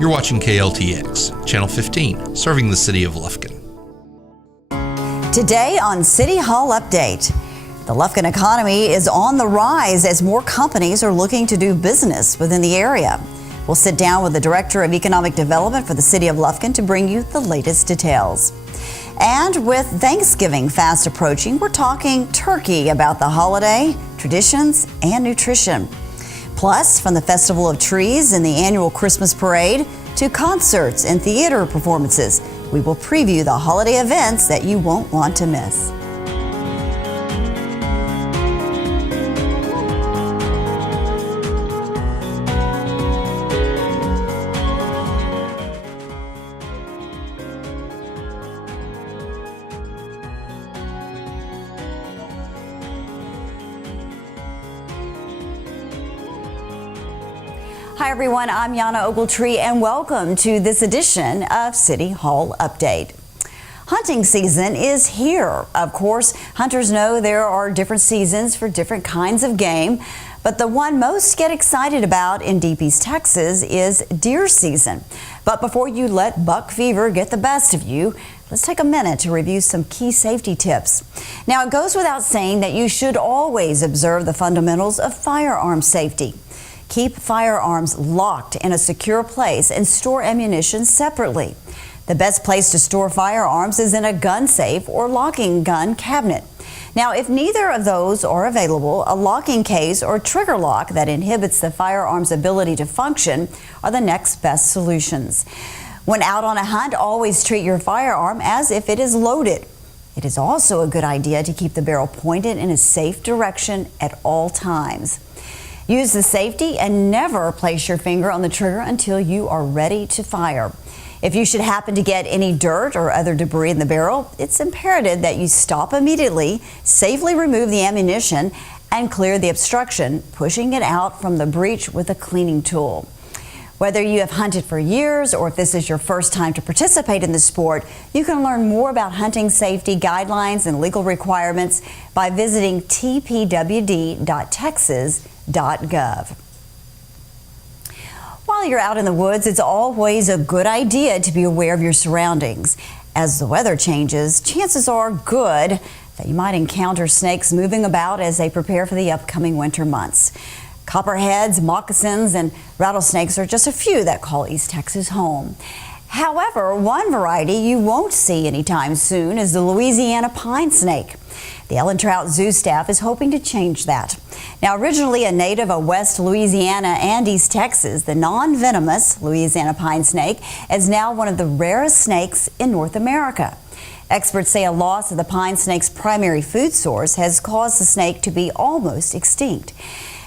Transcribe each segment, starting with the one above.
You're watching KLTX, Channel 15, serving the City of Lufkin. Today on City Hall Update, the Lufkin economy is on the rise as more companies are looking to do business within the area. We'll sit down with the Director of Economic Development for the City of Lufkin to bring you the latest details. And with Thanksgiving fast approaching, we're talking turkey about the holiday, traditions, and nutrition. Plus, from the Festival of Trees and the annual Christmas parade to concerts and theater performances, we will preview the holiday events that you won't want to miss. Hi everyone, I'm Yana Ogletree and welcome to this edition of City Hall Update. Hunting season is here. Of course, hunters know there are different seasons for different kinds of game, but the one most get excited about in Deep East Texas is deer season. But before you let buck fever get the best of you, let's take a minute to review some key safety tips. Now, it goes without saying that you should always observe the fundamentals of firearm safety. Keep firearms locked in a secure place and store ammunition separately. The best place to store firearms is in a gun safe or locking gun cabinet. Now, if neither of those are available, a locking case or trigger lock that inhibits the firearm's ability to function are the next best solutions. When out on a hunt, always treat your firearm as if it is loaded. It is also a good idea to keep the barrel pointed in a safe direction at all times. Use the safety and never place your finger on the trigger until you are ready to fire. If you should happen to get any dirt or other debris in the barrel, it's imperative that you stop immediately, safely remove the ammunition, and clear the obstruction, pushing it out from the breech with a cleaning tool. Whether you have hunted for years or if this is your first time to participate in the sport, you can learn more about hunting safety guidelines and legal requirements by visiting tpwd.texas.gov. While you're out in the woods, it's always a good idea to be aware of your surroundings. As the weather changes, chances are good that you might encounter snakes moving about as they prepare for the upcoming winter months. Copperheads, moccasins, and rattlesnakes are just a few that call East Texas home. However, one variety you won't see anytime soon is the Louisiana pine snake. The Ellen Trout Zoo staff is hoping to change that. Now, originally a native of West Louisiana and East Texas, the non-venomous Louisiana pine snake is now one of the rarest snakes in North America. Experts say a loss of the pine snake's primary food source has caused the snake to be almost extinct.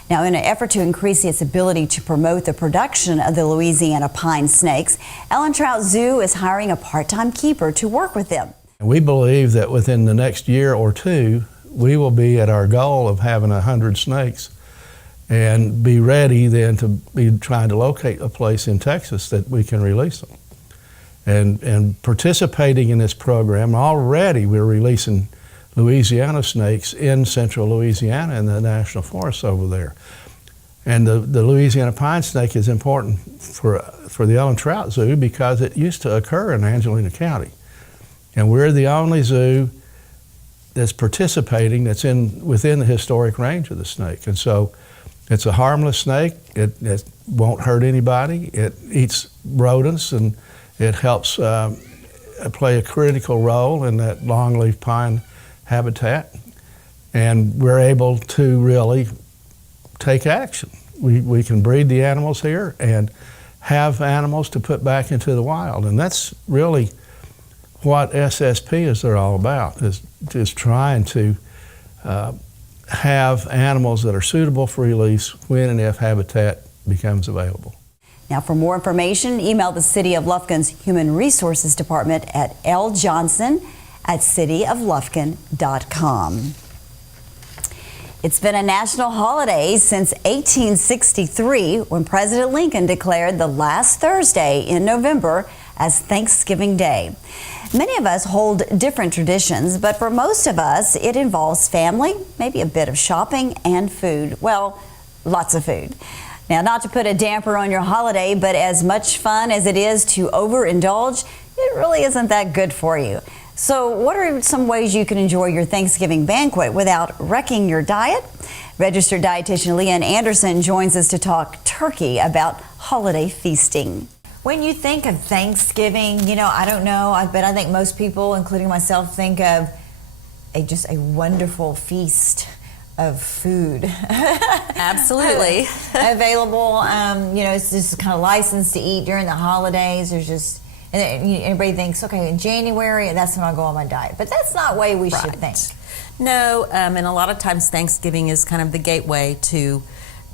Now, in an effort to increase its ability to promote the production of the Louisiana pine snakes, Ellen Trout Zoo is hiring a part-time keeper to work with them. We believe that within the next year or two, we will be at our goal of having 100 snakes and be ready then to be trying to locate a place in Texas that we can release them. And participating in this program, already we're releasing Louisiana snakes in central Louisiana in the national forests over there. And the Louisiana pine snake is important for the Ellen Trout Zoo because it used to occur in Angelina County. And we're the only zoo that's participating that's within the historic range of the snake. And so it's a harmless snake. It won't hurt anybody. It eats rodents and it helps play a critical role in that longleaf pine habitat. And we're able to really take action. We can breed the animals here and have animals to put back into the wild. And that's really what SSP is all about, is trying to have animals that are suitable for release when and if habitat becomes available. Now, for more information, email the City of Lufkin's Human Resources Department at ljohnson@cityoflufkin.com. It's been a national holiday since 1863, when President Lincoln declared the last Thursday in November as Thanksgiving Day. Many of us hold different traditions, but for most of us, it involves family, maybe a bit of shopping and food. Well, lots of food. Now, not to put a damper on your holiday, but as much fun as it is to overindulge, it really isn't that good for you. So what are some ways you can enjoy your Thanksgiving banquet without wrecking your diet? Registered dietitian Leanne Anderson joins us to talk turkey about holiday feasting. When you think of Thanksgiving, I don't know, but I think most people, including myself, think of just a wonderful feast of food. Absolutely. Available. It's just kind of licensed to eat during the holidays. There's just, and everybody thinks, okay, in January, that's when I'll go on my diet. But that's not the way we should think. No, and a lot of times Thanksgiving is kind of the gateway to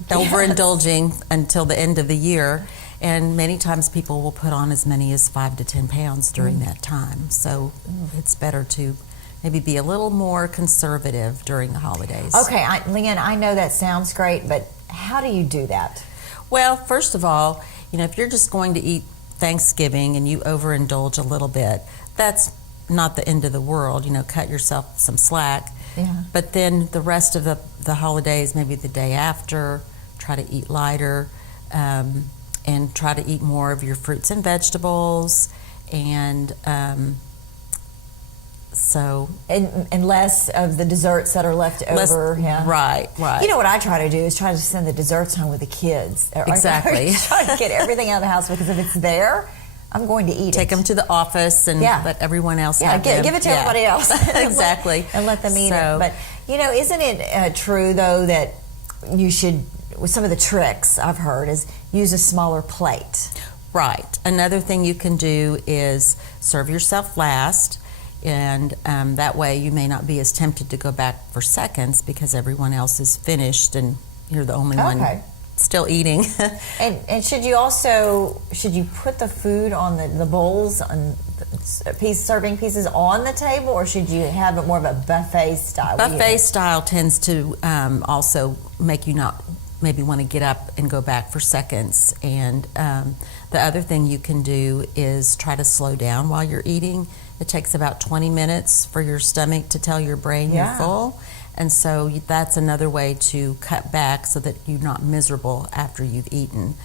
overindulging until the end of the year. And many times people will put on as many as 5 to 10 pounds during that time. So it's better to maybe be a little more conservative during the holidays. Okay, Leanne, I know that sounds great, but how do you do that? Well, first of all, if you're just going to eat Thanksgiving and you overindulge a little bit, that's not the end of the world. Cut yourself some slack. Yeah. But then the rest of the holidays, maybe the day after, try to eat lighter, and try to eat more of your fruits and vegetables, and and less of the desserts that are left over. Yeah. Right. What I try to do is try to send the desserts home with the kids. Exactly. I try to get everything out of the house, because if it's there, I'm going to eat Take them to the office and let everyone else have them. Give it to everybody else. Exactly. and let them eat it. But, isn't it true, though, that you should, with some of the tricks I've heard, is use a smaller plate? Right. Another thing you can do is serve yourself last, and that way you may not be as tempted to go back for seconds because everyone else is finished and you're the only one still eating. and should you put the food on the bowls and serving pieces on the table, or should you have it more of a buffet style? Buffet style tends to also make you not maybe want to get up and go back for seconds. And the other thing you can do is try to slow down while you're eating. It takes about 20 minutes for your stomach to tell your brain you're full. And so that's another way to cut back so that you're not miserable after you've eaten.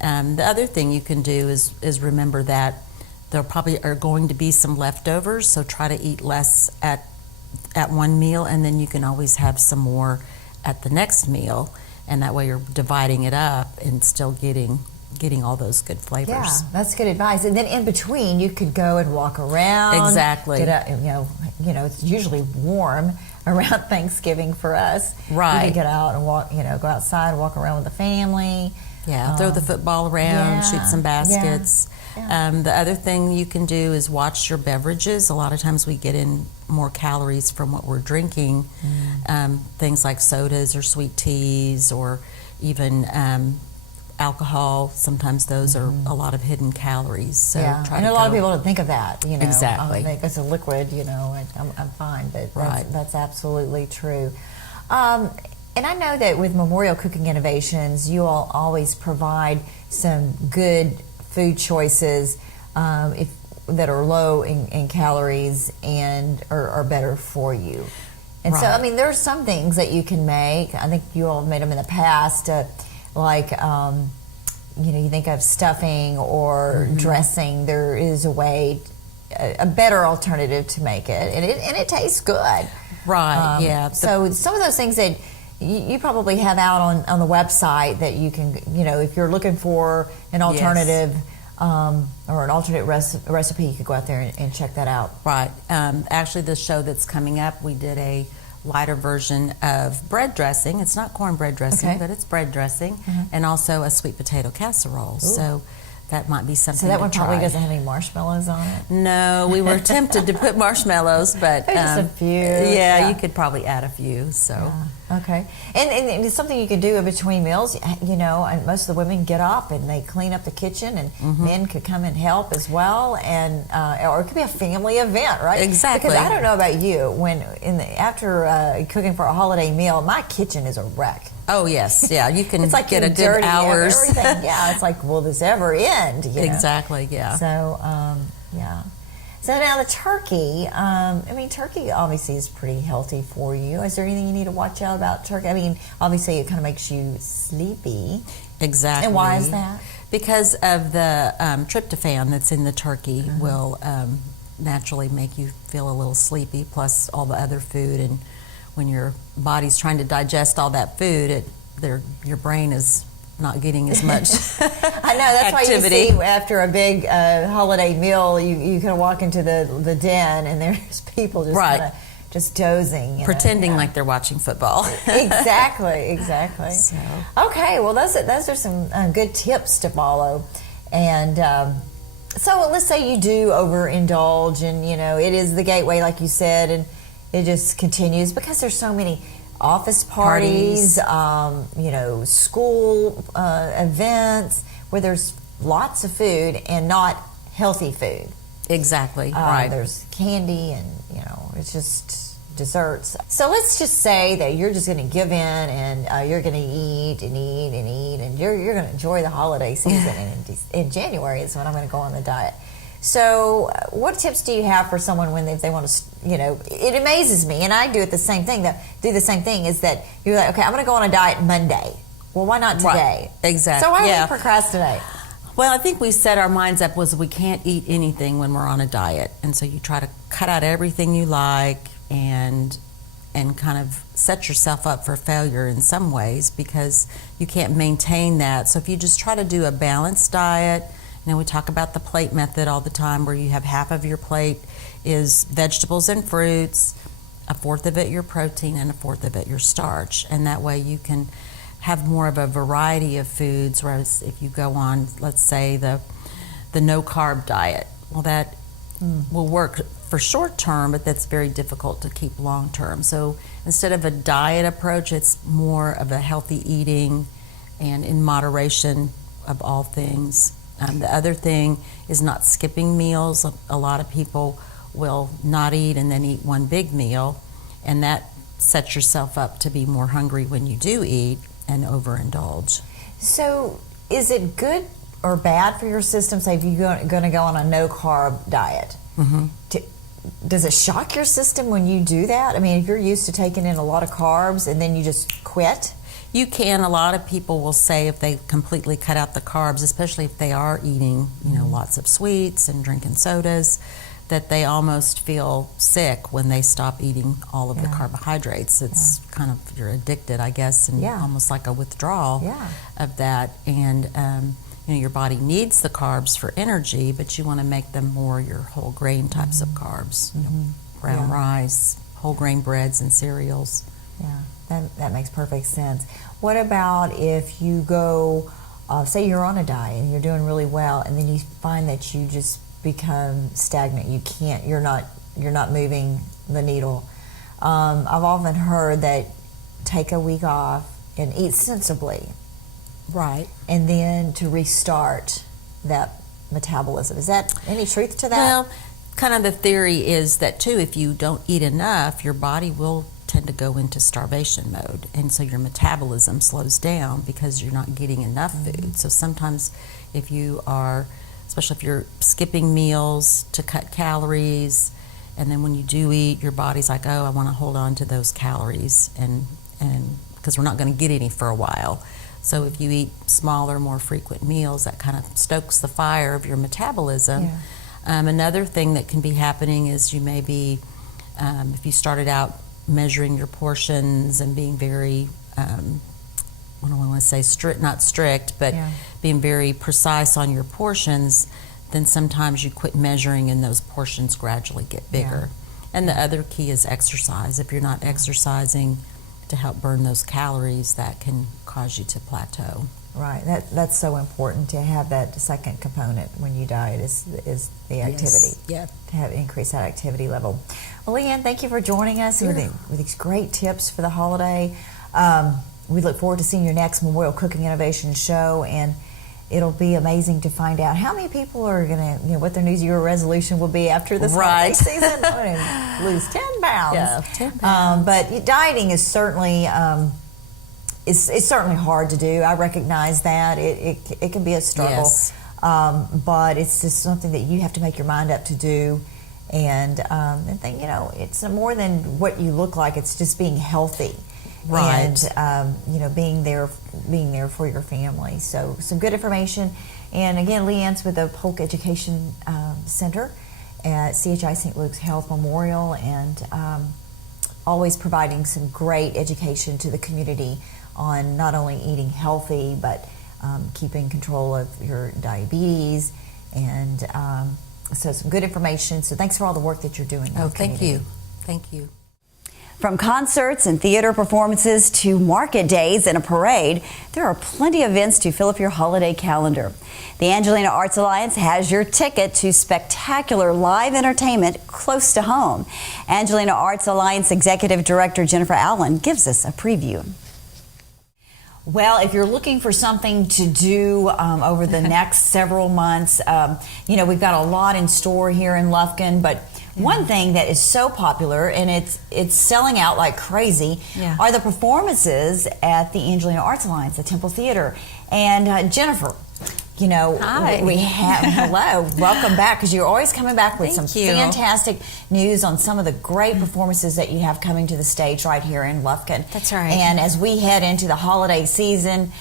The other thing you can do is remember that there probably are going to be some leftovers, so try to eat less at one meal, and then you can always have some more at the next meal, and that way you're dividing it up and still getting all those good flavors. Yeah, that's good advice. And then in between, you could go and walk around. Exactly. It's usually warm around Thanksgiving for us. Right. You could get out and walk, go outside and walk around with the family. Yeah, throw the football around, shoot some baskets. Yeah. The other thing you can do is watch your beverages. A lot of times we get in more calories from what we're drinking. Things like sodas or sweet teas, or even alcohol. Sometimes those are a lot of hidden calories. So I know a lot of people don't think of that. Exactly. It's a liquid. I'm fine, but that's absolutely true. And I know that with Memorial Cooking Innovations, you all always provide some good food choices that are low in calories and are better for you. And so, there are some things that you can make. I think you all have made them in the past, like, you think of stuffing or dressing. There is a way, a better alternative to make it, and it tastes good. Right, yeah. So some of those things that you probably have out on the website that you can, if you're looking for an alternative or an alternate recipe, you could go out there and check that out. Right. Actually, the show that's coming up, we did a lighter version of bread dressing. It's not cornbread dressing, but it's bread dressing, and also a sweet potato casserole. Ooh. So that might be something. So that one to probably try. Doesn't have any marshmallows on it. No, we were tempted to put marshmallows, but just a few. Yeah, you could probably add a few. So okay, and it's something you could do in between meals. And most of the women get up and they clean up the kitchen, and men could come and help as well, and or it could be a family event, right? Exactly. Because I don't know about you, after cooking for a holiday meal, my kitchen is a wreck. Oh yes, yeah. You can it's like get a good hours. Everything. Yeah, it's like, will this ever end? Exactly. Yeah. So So now the turkey. Turkey obviously is pretty healthy for you. Is there anything you need to watch out about turkey? Obviously it kind of makes you sleepy. Exactly. And why is that? Because of the tryptophan that's in the turkey will naturally make you feel a little sleepy, plus all the other food. And when your body's trying to digest all that food, your brain is not getting as much I know, that's activity. why you see after a big holiday meal, you kind of walk into the den and there's people just kind of just dozing. Pretending like they're watching football. Exactly. So. Okay, well, those are some good tips to follow. And so let's say you do overindulge and, it is the gateway, like you said, and it just continues because there's so many office parties. School events where there's lots of food and not healthy food. Exactly, right. There's candy and, it's just desserts. So let's just say that you're just going to give in and you're going to eat and eat and eat and you're going to enjoy the holiday season. And in January is when I'm going to go on the diet. So what tips do you have for someone when they want to, it amazes me, and I do the same thing, is that you're like, okay, I'm going to go on a diet Monday. Well, why not today? Right. Exactly. So why do we procrastinate? Well, I think we set our minds up was we can't eat anything when we're on a diet. And so you try to cut out everything you like and kind of set yourself up for failure in some ways because you can't maintain that. So if you just try to do a balanced diet, we talk about the plate method all the time where you have half of your plate is vegetables and fruits, a fourth of it your protein, and a fourth of it your starch. And that way you can have more of a variety of foods, whereas if you go on, let's say, the no-carb diet, well, that will work for short term, but that's very difficult to keep long term. So instead of a diet approach, it's more of a healthy eating and in moderation of all things. The other thing is not skipping meals. A lot of people will not eat and then eat one big meal, and that sets yourself up to be more hungry when you do eat and overindulge. So is it good or bad for your system, say if you're going to go on a no-carb diet? Does it shock your system when you do that? I mean, if you're used to taking in a lot of carbs and then you just quit? You can. A lot of people will say if they completely cut out the carbs, especially if they are eating, lots of sweets and drinking sodas, that they almost feel sick when they stop eating all of the carbohydrates. It's kind of, you're addicted, I guess, and almost like a withdrawal of that. And, your body needs the carbs for energy, but you want to make them more your whole grain types of carbs, brown rice, whole grain breads and cereals. Yeah, that makes perfect sense. What about if you go, say you're on a diet and you're doing really well, and then you find that you just become stagnant? You're not moving the needle. I've often heard that take a week off and eat sensibly. Right. And then to restart that metabolism. Is that any truth to that? Well, kind of the theory is that too, if you don't eat enough, your body will tend to go into starvation mode, and so your metabolism slows down because you're not getting enough food. So sometimes if you are, especially if you're skipping meals to cut calories, and then when you do eat, your body's like, oh, I want to hold on to those calories, and because we're not going to get any for a while. So if you eat smaller, more frequent meals, that kind of stokes the fire of your metabolism. Another thing that can be happening is you may be, if you started out measuring your portions and being very, what do I want to say, not strict, but being very precise on your portions, then sometimes you quit measuring and those portions gradually get bigger. And the other key is exercise. If you're not exercising to help burn those calories, that can cause you to plateau. Right. That's so important to have that second component when you diet is the activity. To have increase that activity level. Well, Leanne, thank you for joining us with these great tips for the holiday. We look forward to seeing your next Memorial Cooking Innovation show, and it'll be amazing to find out how many people are going to, what their New Year resolution will be after this holiday season. Lose 10 pounds. Yeah, 10 pounds. But dieting is certainly it's certainly hard to do. I recognize that. It can be a struggle. Yes. But it's just something that you have to make your mind up to do. And think, it's more than what you look like. It's just being healthy. Right. And being there for your family. So some good information. And again, Leanne's with the Polk Education Center at CHI St. Luke's Health Memorial, and always providing some great education to the community on not only eating healthy, but keeping control of your diabetes. And so some good information. So thanks for all the work that you're doing. Oh, thank you. Thank you. From concerts and theater performances to market days and a parade, there are plenty of events to fill up your holiday calendar. The Angelina Arts Alliance has your ticket to spectacular live entertainment close to home. Angelina Arts Alliance Executive Director Jennifer Allen gives us a preview. Well, if you're looking for something to do over the next several months, we've got a lot in store here in Lufkin, but one thing that is so popular, and it's selling out like crazy, are the performances at the Angelina Arts Alliance, the Temple Theater. And Jennifer, Hi. we have, hello, welcome back, because you're always coming back with fantastic news on some of the great performances that you have coming to the stage right here in Lufkin. That's right. And as we head into the holiday season,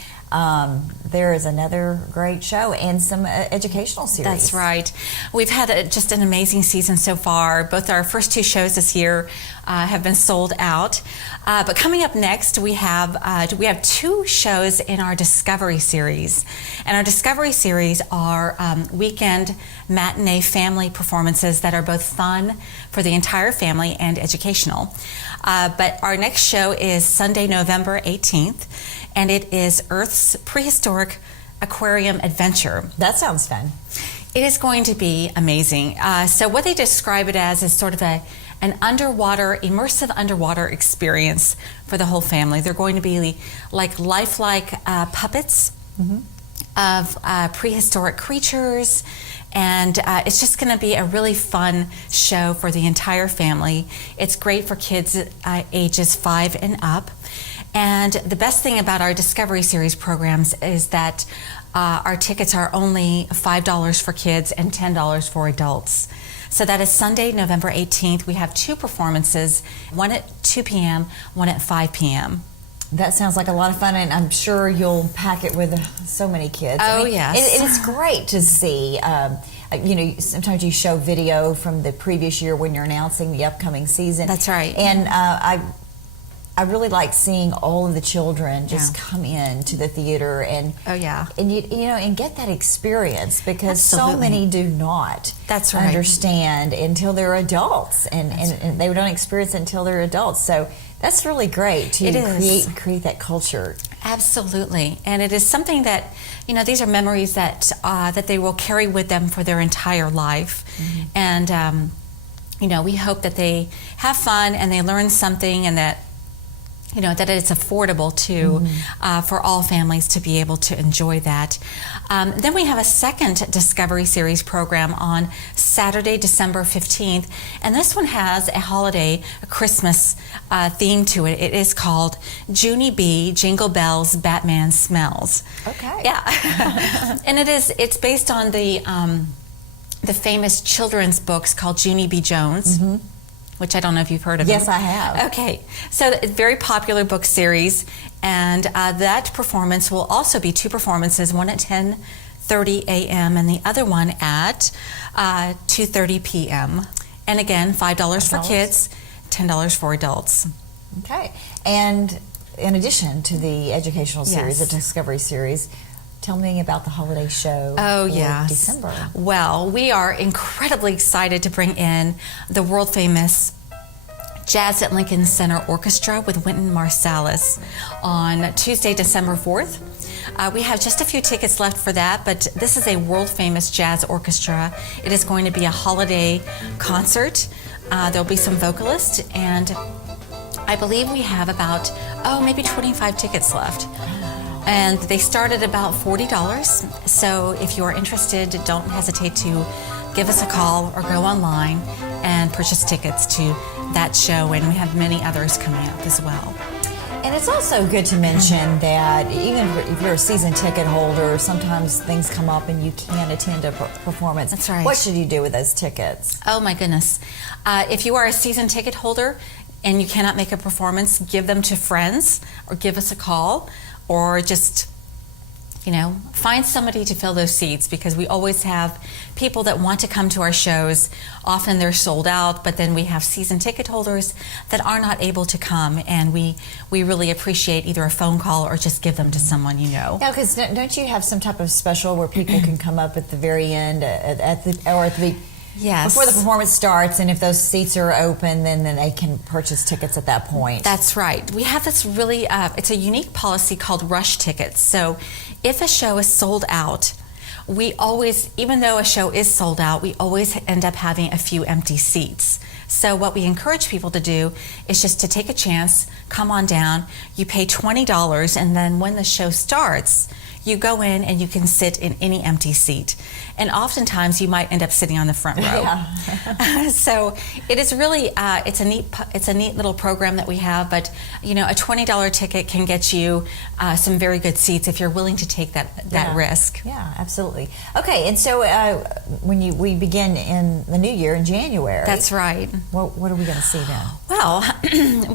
there is another great show and some educational series. That's right. We've had just an amazing season so far. Both our first two shows this year have been sold out. But coming up next, we have two shows in our Discovery Series. And our Discovery Series are weekend matinee family performances that are both fun for the entire family and educational. But our next show is Sunday, November 18th. And it is Earth's Prehistoric Aquarium Adventure. That sounds fun. It is going to be amazing. So what they describe it as is sort of an immersive underwater experience for the whole family. They're going to be like lifelike puppets of prehistoric creatures. And it's just going to be a really fun show for the entire family. It's great for kids ages 5 and up. And the best thing about our Discovery Series programs is that our tickets are only $5 for kids and $10 for adults. So that is Sunday, November 18th. We have two performances, one at 2 p.m., one at 5 p.m. That sounds like a lot of fun, and I'm sure you'll pack it with so many kids. Oh, yes. It's great to see. Sometimes you show video from the previous year when you're announcing the upcoming season. That's right. And I really like seeing all of the children just come in to the theater and and get that experience, because so many do not understand until they're adults, and they don't experience it until they're adults. So that's really great to create that culture. Absolutely, and it is something that these are memories that that they will carry with them for their entire life, and we hope that they have fun and they learn something, and that that it's affordable too for all families to be able to enjoy that. Then we have a second Discovery Series program on Saturday, December 15th, and this one has a Christmas theme to it. It is called Junie B. Jingle Bells, Batman Smells. Okay. Yeah. And it's based on the famous children's books called Junie B. Jones. Which I don't know if you've heard of. Yes, I have. Okay, so it's a very popular book series, and that performance will also be two performances, one at 10:30 a.m. and the other one at 2:30 p.m. And again, $5 for kids, $10 for adults. Okay, and in addition to the educational series, the Discovery Series, tell me about the holiday show for December. Well, we are incredibly excited to bring in the world famous Jazz at Lincoln Center Orchestra with Wynton Marsalis on Tuesday, December 4th. We have just a few tickets left for that, but this is a world famous jazz orchestra. It is going to be a holiday concert. There'll be some vocalists, and I believe we have about, maybe 25 tickets left. And they start at about $40. So if you are interested, don't hesitate to give us a call or go online and purchase tickets to that show. And we have many others coming up as well. And it's also good to mention that even if you're a season ticket holder, sometimes things come up and you can't attend a performance. That's right. What should you do with those tickets? Oh my goodness. If you are a season ticket holder and you cannot make a performance, give them to friends or give us a call, or just find somebody to fill those seats, because we always have people that want to come to our shows. Often they're sold out, but then we have season ticket holders that are not able to come, and we really appreciate either a phone call or just give them to someone you know. Yeah, because don't you have some type of special where people can come up at the very end Yes. before the performance starts, and if those seats are open, then they can purchase tickets at that point? That's right. We have this really, it's a unique policy called rush tickets. So if a show is sold out, we always, even though a show is sold out, we always end up having a few empty seats. So what we encourage people to do is just to take a chance, come on down, you pay $20, and then when the show starts, you go in and you can sit in any empty seat. And oftentimes you might end up sitting on the front row. Yeah. So it is really, it's a neat little program that we have, but a $20 ticket can get you some very good seats if you're willing to take that risk. Yeah, absolutely. Okay, and so when we begin in the new year in January. That's right. What are we going to see then? Well,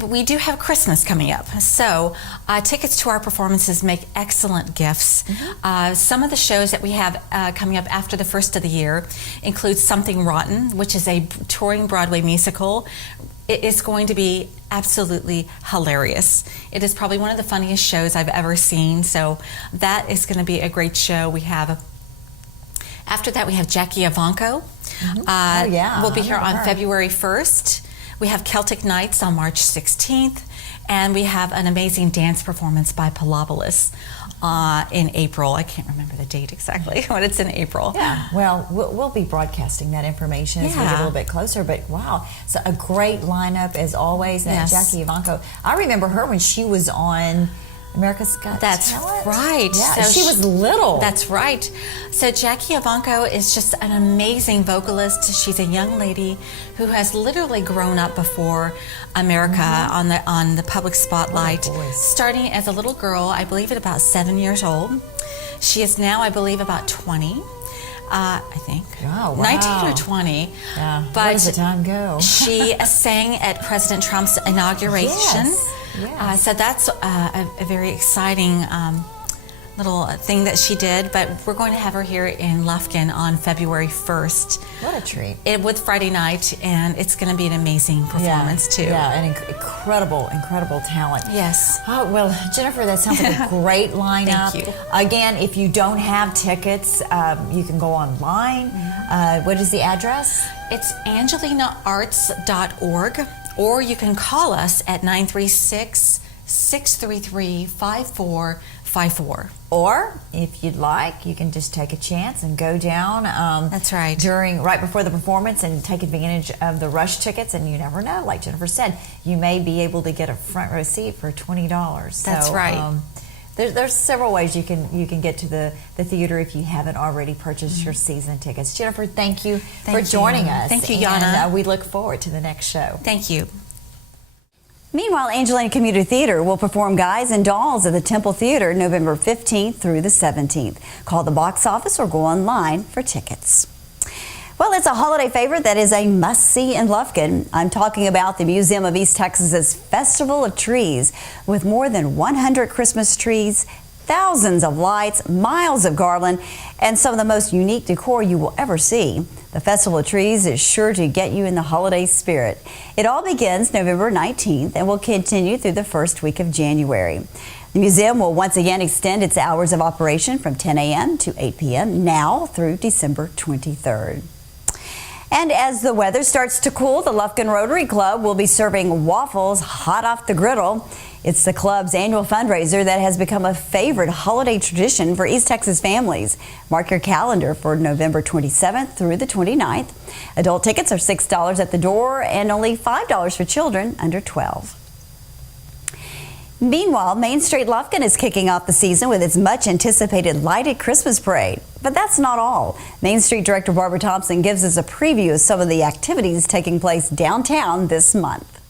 we do have Christmas coming up. So tickets to our performances make excellent gifts. Mm-hmm. Some of the shows that we have coming up after the first of the year include Something Rotten, which is a touring Broadway musical. It is going to be absolutely hilarious. It is probably one of the funniest shows I've ever seen, so that is going to be a great show. After that, we have Jackie Ivanko. Mm-hmm. We'll be here on February 1st. We have Celtic Nights on March 16th, and we have an amazing dance performance by Palabolis in April. I can't remember the date exactly, but it's in April. Yeah, well, we'll be broadcasting that information as we get a little bit closer, but wow, so a great lineup as always. And Jackie Ivanko, I remember her when she was on America's Got Talent. That's right. Yeah, so she was little. That's right. So Jackie Ivanko is just an amazing vocalist. She's a young lady who has literally grown up before America on the public spotlight, starting as a little girl, I believe at about 7 years old. She is now, I believe, about 20. I think. Oh, wow. 19 or 20. Yeah. But where does the time go? She sang at President Trump's inauguration. Yes. Yes. So that's a very exciting little thing that she did, but we're going to have her here in Lufkin on February 1st. What a treat. With Friday night, and it's going to be an amazing performance too. Yeah, an incredible talent. Yes. Oh, well, Jennifer, that sounds like a great lineup. Thank you. Again, if you don't have tickets, you can go online. What is the address? It's angelinaarts.org, or you can call us at 936-633-5454. Or, if you'd like, you can just take a chance and go down. That's right. Right before the performance, and take advantage of the rush tickets. And you never know, like Jennifer said, you may be able to get a front row seat for $20. That's right. There's several ways you can get to the theater if you haven't already purchased your season tickets. Jennifer, thank you for joining us. Thank you, Yana. And we look forward to the next show. Thank you. Meanwhile, Angelina Community Theater will perform Guys and Dolls at the Temple Theater November 15th through the 17th. Call the box office or go online for tickets. Well, it's a holiday favorite that is a must-see in Lufkin. I'm talking about the Museum of East Texas's Festival of Trees, with more than 100 Christmas trees, thousands of lights, miles of garland, and some of the most unique decor you will ever see. The Festival of Trees is sure to get you in the holiday spirit. It all begins November 19th and will continue through the first week of January. The museum will once again extend its hours of operation from 10 a.m. to 8 p.m. now through December 23rd. And as the weather starts to cool, the Lufkin Rotary Club will be serving waffles hot off the griddle. It's the club's annual fundraiser that has become a favorite holiday tradition for East Texas families. Mark your calendar for November 27th through the 29th. Adult tickets are $6 at the door and only $5 for children under 12. Meanwhile, Main Street Lufkin is kicking off the season with its much-anticipated lighted Christmas parade. But that's not all. Main Street Director Barbara Thompson gives us a preview of some of the activities taking place downtown this month.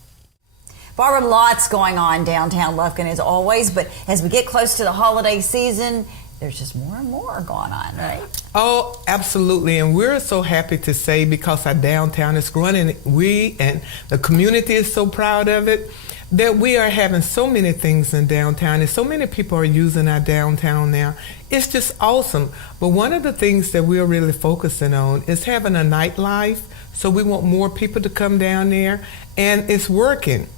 Barbara, lots going on downtown Lufkin as always, but as we get close to the holiday season, there's just more and more going on, right? Oh, absolutely. And we're so happy to say, because our downtown is growing and we and the community is so proud of it, that we are having so many things in downtown and so many people are using our downtown now. It's just awesome. But one of the things that we're really focusing on is having a nightlife. So we want more people to come down there, and it's working.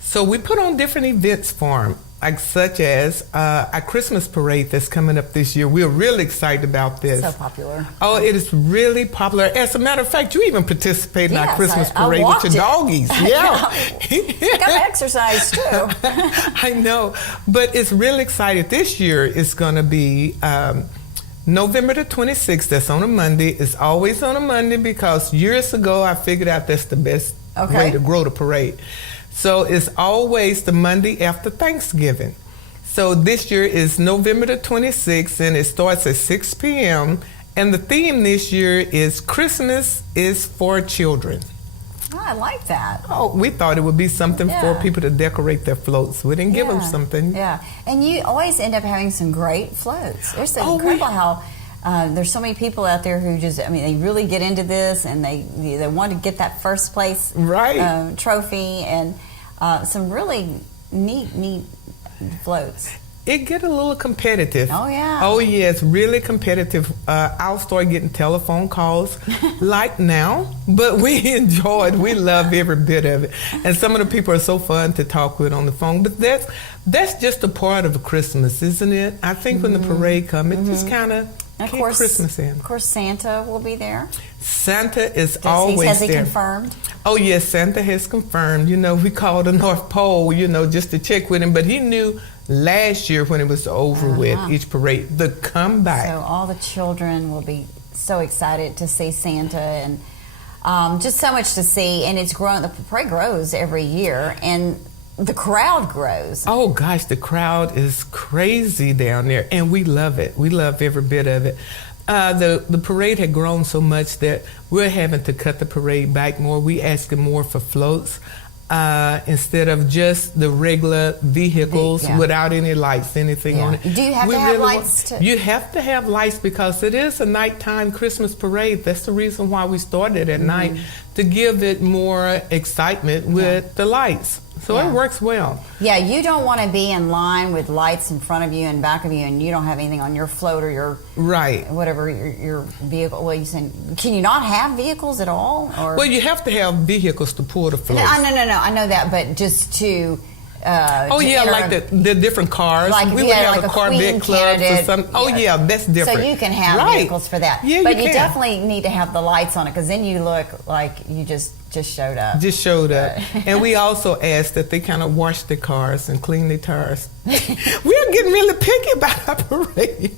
So we put on different events for them, like such as our Christmas parade that's coming up this year. We're really excited about this. So popular. Oh, it is really popular. As a matter of fact, you even participate in our Christmas I parade with your doggies. Yeah. I got to exercise too. I know. But it's really exciting. This year it's going to be November the 26th. That's on a Monday. It's always on a Monday because years ago I figured out that's the best way to grow the parade. So it's always the Monday after Thanksgiving. So this year is November the 26th, and it starts at 6 p.m. And the theme this year is Christmas is for Children. Oh, I like that. Oh, we thought it would be something for people to decorate their floats with and give them something. Yeah, and you always end up having some great floats. It's incredible how there's so many people out there who just, I mean, they really get into this and they want to get that first place trophy and some really neat floats. It get a little competitive. Oh, yeah. Oh, yeah, it's really competitive. I'll start getting telephone calls like now, but we enjoy it. We love every bit of it. And some of the people are so fun to talk with on the phone. But that's just a part of Christmas, isn't it? I think when the parade comes, it just kind of keeps Christmas in. Of course, Santa will be there. Santa is always there. Has he confirmed? Oh, yes, Santa has confirmed. You know, we called the North Pole, you know, just to check with him. But he knew last year when it was over with, each parade, the comeback. So all the children will be so excited to see Santa and just so much to see. And it's grown, the parade grows every year and the crowd grows. Oh, gosh, the crowd is crazy down there. And we love it. We love every bit of it. The parade had grown so much that we're having to cut the parade back more. We asking more for floats instead of just the regular vehicles without any lights, anything on it. Do you have to have lights? You have to have lights because it is a nighttime Christmas parade. That's the reason why we started at night, to give it more excitement with the lights. So it works well. Yeah, you don't want to be in line with lights in front of you and back of you, and you don't have anything on your float or your whatever your vehicle. Well, you saying, can you not have vehicles at all? Or? Well, you have to have vehicles to pull the float. No, I know that, but just to. Like the different cars. Like we would have a Corvette club or something. Oh, yeah, that's different. So you can have vehicles for that. Yeah, but you definitely need to have the lights on it because then you look like you just showed up. Just showed up. And we also asked that they kind of wash their cars and clean their tires. We're getting really picky about our parade.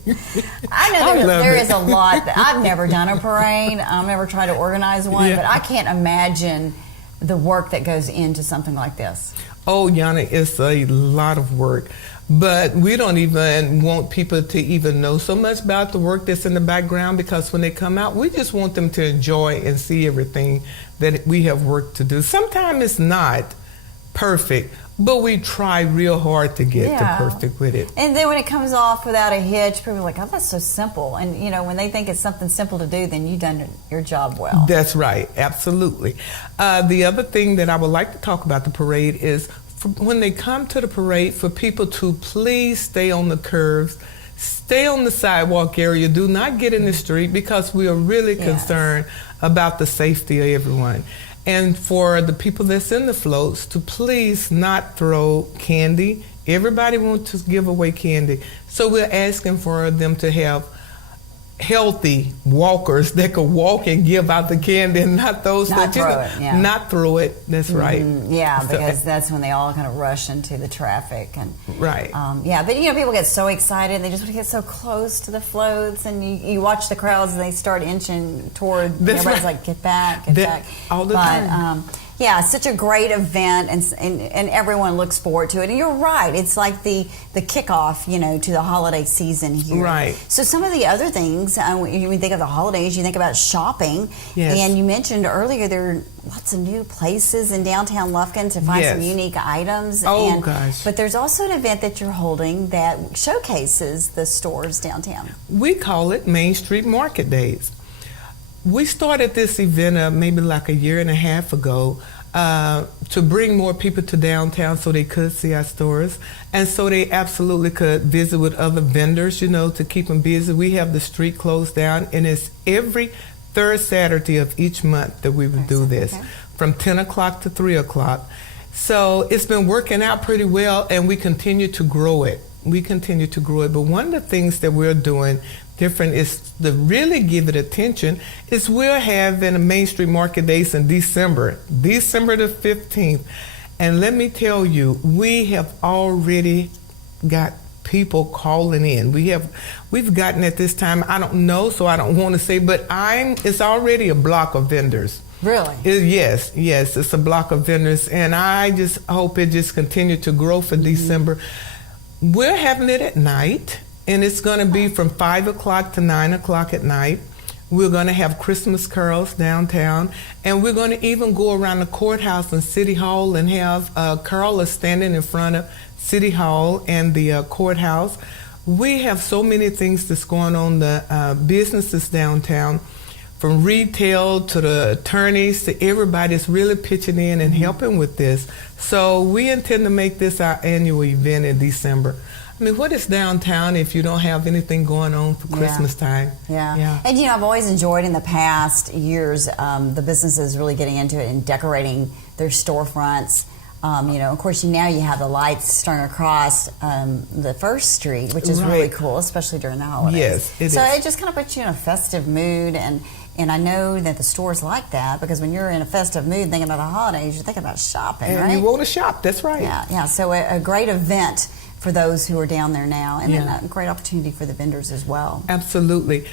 I know there is a lot. I've never done a parade. I've never tried to organize one, but I can't imagine the work that goes into something like this. Oh, Yana, it's a lot of work. But we don't even want people to even know so much about the work that's in the background because when they come out, we just want them to enjoy and see everything that we have work to do. Sometimes it's not perfect, but we try real hard to get the perfect with it. And then when it comes off without a hitch, people are like, oh, that's so simple. And, you know, when they think it's something simple to do, then you've done your job well. That's right. Absolutely. The other thing that I would like to talk about the parade is when they come to the parade, for people to please stay on the curves, stay on the sidewalk area, do not get in the street because we are really concerned about the safety of everyone. And for the people that's in the floats to please not throw candy. Everybody wants to give away candy. So we're asking for them to have healthy walkers that could walk and give out the candy and not those not throw it. That's right. Yeah, because that's when they all kind of rush into the traffic and right. But you know, people get so excited, they just want to get so close to the floats, and you watch the crowds and they start inching toward. Everybody's like, get back, get back. All the time. Yeah, it's such a great event, and everyone looks forward to it. And you're right; it's like the kickoff, to the holiday season here. Right. So some of the other things, when you think of the holidays, you think about shopping. Yes. And you mentioned earlier there are lots of new places in downtown Lufkin to find some Yes. unique items. Oh, gosh. But there's also an event that you're holding that showcases the stores downtown. We call it Main Street Market Days. We started this event maybe like a year and a half ago to bring more people to downtown so they could see our stores and so they absolutely could visit with other vendors, to keep them busy. We have the street closed down, and it's every third Saturday of each month that we would do this, from 10 o'clock to 3 o'clock. So it's been working out pretty well, and we continue to grow it. But one of the things that we're doing different is to really give it attention is we're having a Main Street Market Days in December the 15th. And let me tell you, we have already got people calling in. We've gotten at this time, I don't know, so I don't want to say, but it's already a block of vendors. Really? Yes, it's a block of vendors, and I just hope it just continue to grow for December. We're having it at night, and it's going to be from 5 o'clock to 9 o'clock at night. We're going to have Christmas carols downtown, and we're going to even go around the courthouse and City Hall and have carolers standing in front of City Hall and the courthouse. We have so many things that's going on, the businesses downtown, from retail to the attorneys to everybody's really pitching in and helping with this. So we intend to make this our annual event in December. I mean, what is downtown if you don't have anything going on for Christmas time? Yeah. And I've always enjoyed in the past years the businesses really getting into it and decorating their storefronts. Of course, now you have the lights starting across the first street, which is really cool, especially during the holidays. Yes, it is. So it just kind of puts you in a festive mood, and I know that the stores like that because when you're in a festive mood thinking about the holidays, you're thinking about shopping, and right? you want to shop, that's right. Yeah. So a great event for those who are down there now, and then a great opportunity for the vendors as well. Absolutely.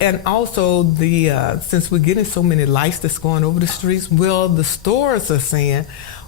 And also, since we're getting so many lights that's going over the streets, the stores are saying,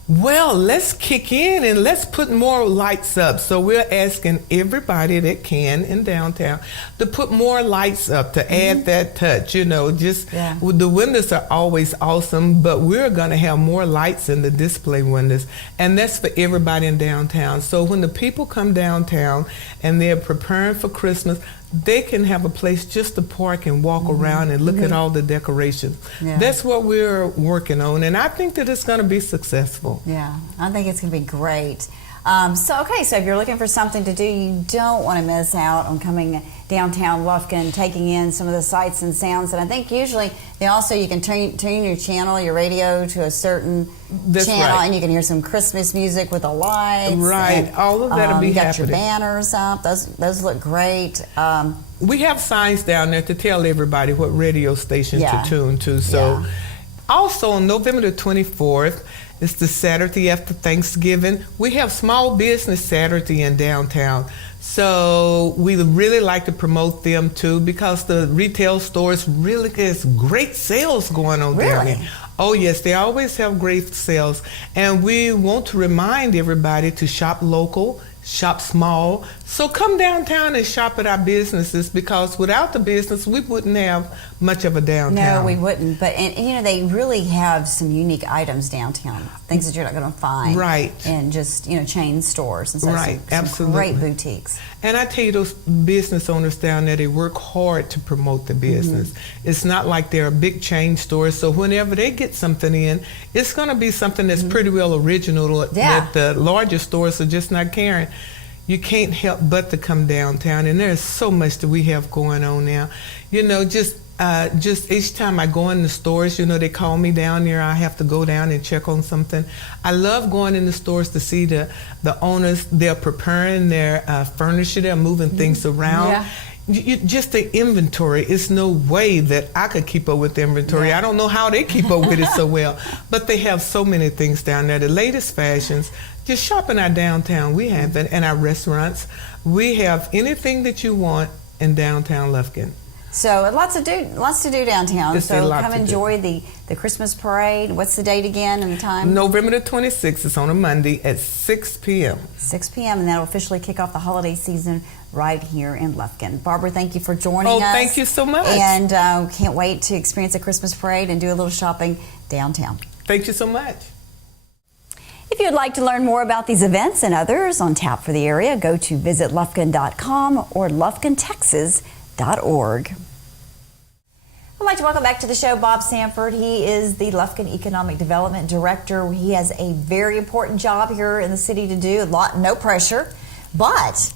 well, let's kick in and let's put more lights up. So we're asking everybody that can in downtown to put more lights up, to add that touch, the windows are always awesome, but we're going to have more lights in the display windows, and that's for everybody in downtown. So when the people come downtown and they're preparing for Christmas, they can have a place just to park and walk around and look at all the decorations. Yeah. That's what we're working on, and I think that it's going to be successful. Yeah, I think it's going to be great. So if you're looking for something to do, you don't want to miss out on coming downtown Lufkin, taking in some of the sights and sounds. And I think usually you can tune your channel, your radio to a certain channel, and you can hear some Christmas music with the lights. Right, and, all of that'll be happening. You got your banners up; those look great. We have signs down there to tell everybody what radio station to tune to. So, also on November the 24th. It's the Saturday after Thanksgiving. We have Small Business Saturday in downtown. So we really like to promote them too because the retail stores really has great sales going on down there. Oh yes, they always have great sales. And we want to remind everybody to shop local, shop small. So come downtown and shop at our businesses because without the business, we wouldn't have much of a downtown. No, we wouldn't. But they really have some unique items downtown, things that you're not going to find in just chain stores and stuff. Some great boutiques. And I tell you, those business owners down there, they work hard to promote the business. It's not like they're a big chain store. So whenever they get something in, it's going to be something that's pretty well original that the larger stores are just not carrying. You can't help but to come downtown, and there's so much that we have going on now. Just each time I go in the stores, they call me down there. I have to go down and check on something. I love going in the stores to see the owners. They're preparing their furniture. They're moving things around. Yeah. Just the inventory. It's no way that I could keep up with the inventory. I don't know how they keep up with it so well, but they have so many things down there. The latest fashions. Just shop in our downtown. We have it, and our restaurants. We have anything that you want in downtown Lufkin. So lots to do downtown. Just a So lot come to do. enjoy the Christmas parade. What's the date again and the time? November the 26th is on a Monday at 6 p.m. 6 p.m. and that'll officially kick off the holiday season right here in Lufkin. Barbara, thank you for joining us. Oh, thank you so much. And can't wait to experience a Christmas parade and do a little shopping downtown. Thank you so much. If you'd like to learn more about these events and others on tap for the area, go to visitlufkin.com or lufkintexas.org. I'd like to welcome back to the show Bob Samford. He is the Lufkin Economic Development Director. He has a very important job here in the city to do. No pressure, but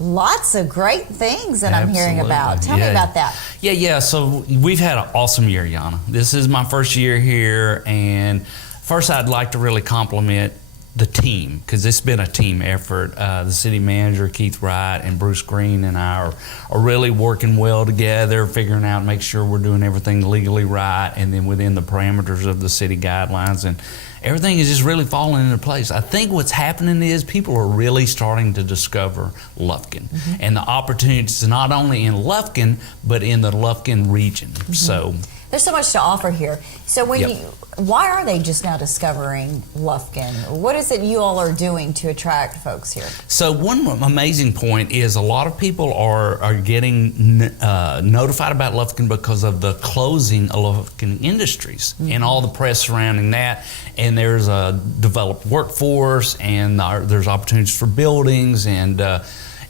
lots of great things that I'm hearing about. Tell me about that. Yeah. So we've had an awesome year, Yana. This is my first year here, and first I'd like to really compliment the team, because it's been a team effort. The city manager, Keith Wright, and Bruce Green and I are really working well together, figuring out, make sure we're doing everything legally right and then within the parameters of the city guidelines, and everything is just really falling into place. I think what's happening is people are really starting to discover Lufkin and the opportunities not only in Lufkin, but in the Lufkin region. So there's so much to offer here. So why are they just now discovering Lufkin? What is it you all are doing to attract folks here? So one amazing point is a lot of people are getting notified about Lufkin because of the closing of Lufkin Industries and all the press surrounding that. And there's a developed workforce, and there's opportunities for buildings, and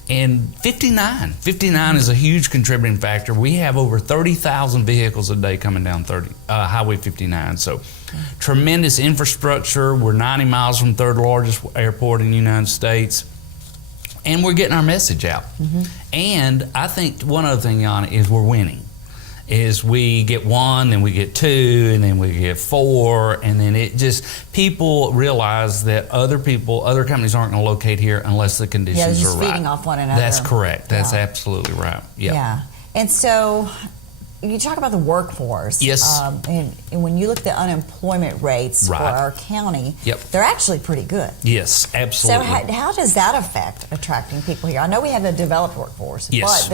59 is a huge contributing factor. We have over 30,000 vehicles a day coming down Highway 59. So tremendous infrastructure. We're 90 miles from third largest airport in the United States. And we're getting our message out. And I think one other thing, Yana, is we're winning. Is we get one, then we get two, and then we get four, and then people realize that other companies aren't going to locate here unless the conditions they're are just right. feeding off one another. That's correct. That's absolutely right. Yeah. And so you talk about the workforce. Yes. And when you look at the unemployment rates for our county, they're actually pretty good. Yes, absolutely. So how does that affect attracting people here? I know we have a developed workforce, but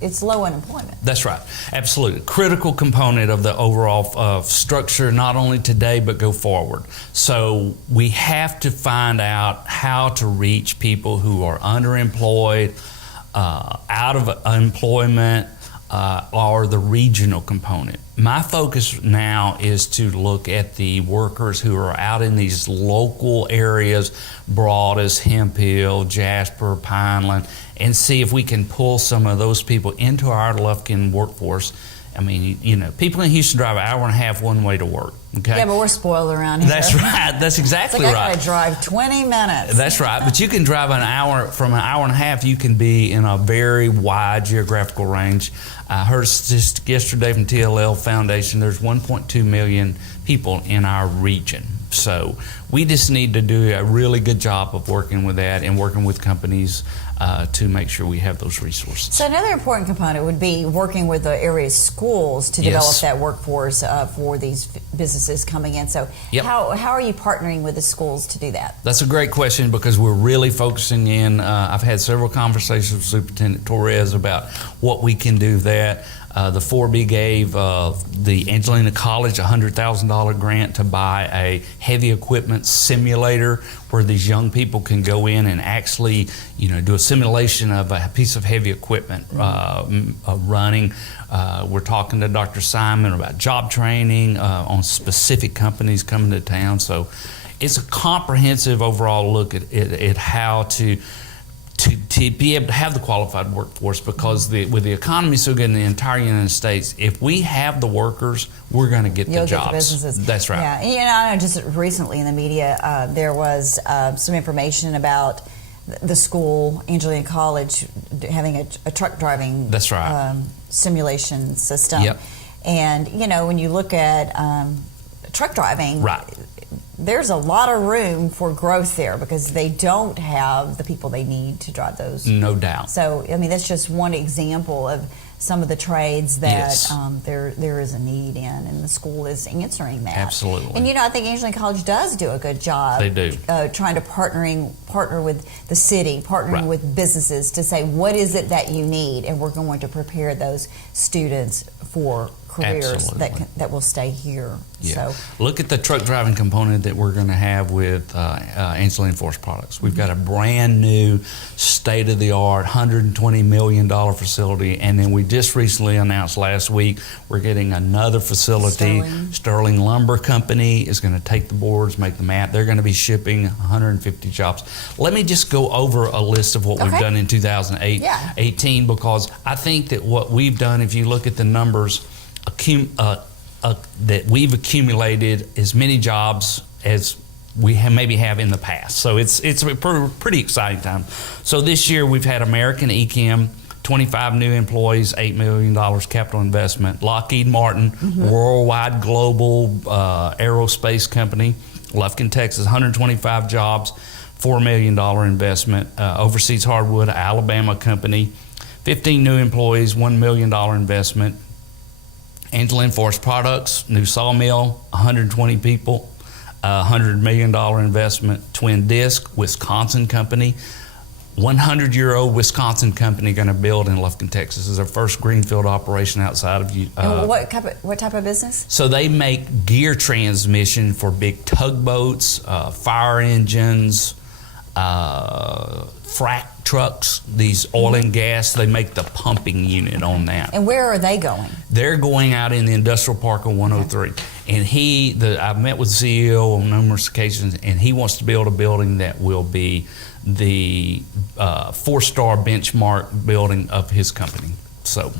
it's low unemployment. That's right. Absolutely. Critical component of the overall structure, not only today, but go forward. So we have to find out how to reach people who are underemployed, out of employment, or the regional component. My focus now is to look at the workers who are out in these local areas, Broadus, Hemphill, Jasper, Pineland, and see if we can pull some of those people into our Lufkin workforce. I mean, people in Houston drive an hour and a half one way to work. Okay. Yeah, but we're spoiled around here. That's right. That's exactly right. I gotta drive 20 minutes. That's right. But you can drive an hour. From an hour and a half, you can be in a very wide geographical range. I heard just yesterday from TLL Foundation, there's 1.2 million people in our region. So we just need to do a really good job of working with that and working with companies to make sure we have those resources. So another important component would be working with the area schools to develop that workforce for these businesses coming in. So how are you partnering with the schools to do that? That's a great question, because we're really focusing in. I've had several conversations with Superintendent Torres about what we can do that. The 4B gave the Angelina College a $100,000 grant to buy a heavy equipment simulator where these young people can go in and actually, do a simulation of a piece of heavy equipment running. We're talking to Dr. Simon about job training on specific companies coming to town. So it's a comprehensive overall look at how to be able to have the qualified workforce, because with the economy so good in the entire United States, if we have the workers, we're going to get the jobs. Get the businesses. That's right. Yeah, I know just recently in the media there was some information about the school, Angelina College, having a truck driving simulation system. And, when you look at truck driving, there's a lot of room for growth there, because they don't have the people they need to drive those. No doubt. So, that's just one example of some of the trades that Yes. there is a need in, and the school is answering that. Absolutely. And I think Angelina College does do a good job. They do. Trying to partner with the city, partnering Right. with businesses to say, what is it that you need, and we're going to prepare those students for careers that will stay here. Yeah. So Look at the truck driving component that we're going to have with Angelina Forest Products. We've got a brand new, state-of-the-art, $120 million facility, and then we just recently announced last week we're getting another facility. Sterling Lumber Company is going to take the boards, make the mat. They're going to be shipping 150 jobs. Let me just go over a list of what we've done in 2018 because I think that what we've done, if you look at the numbers, that we've accumulated as many jobs as we maybe have in the past. So it's a pretty exciting time. So this year we've had American Echem, 25 new employees, $8 million capital investment. Lockheed Martin, worldwide global aerospace company. Lufkin, Texas, 125 jobs, $4 million investment. Overseas Hardwood, Alabama company, 15 new employees, $1 million investment. Angelina Forest Products, new sawmill, 120 people, $100 million investment. Twin Disc, Wisconsin company, 100-year-old Wisconsin company going to build in Lufkin, Texas. This is their first greenfield operation outside of and what type of business? So they make gear transmission for big tugboats, fire engines, frac trucks, these oil and gas. They make the pumping unit on that. And where are they going? They're going out in the industrial park on 103. And I've met with the CEO on numerous occasions, and he wants to build a building that will be the 4-star benchmark building of his company. So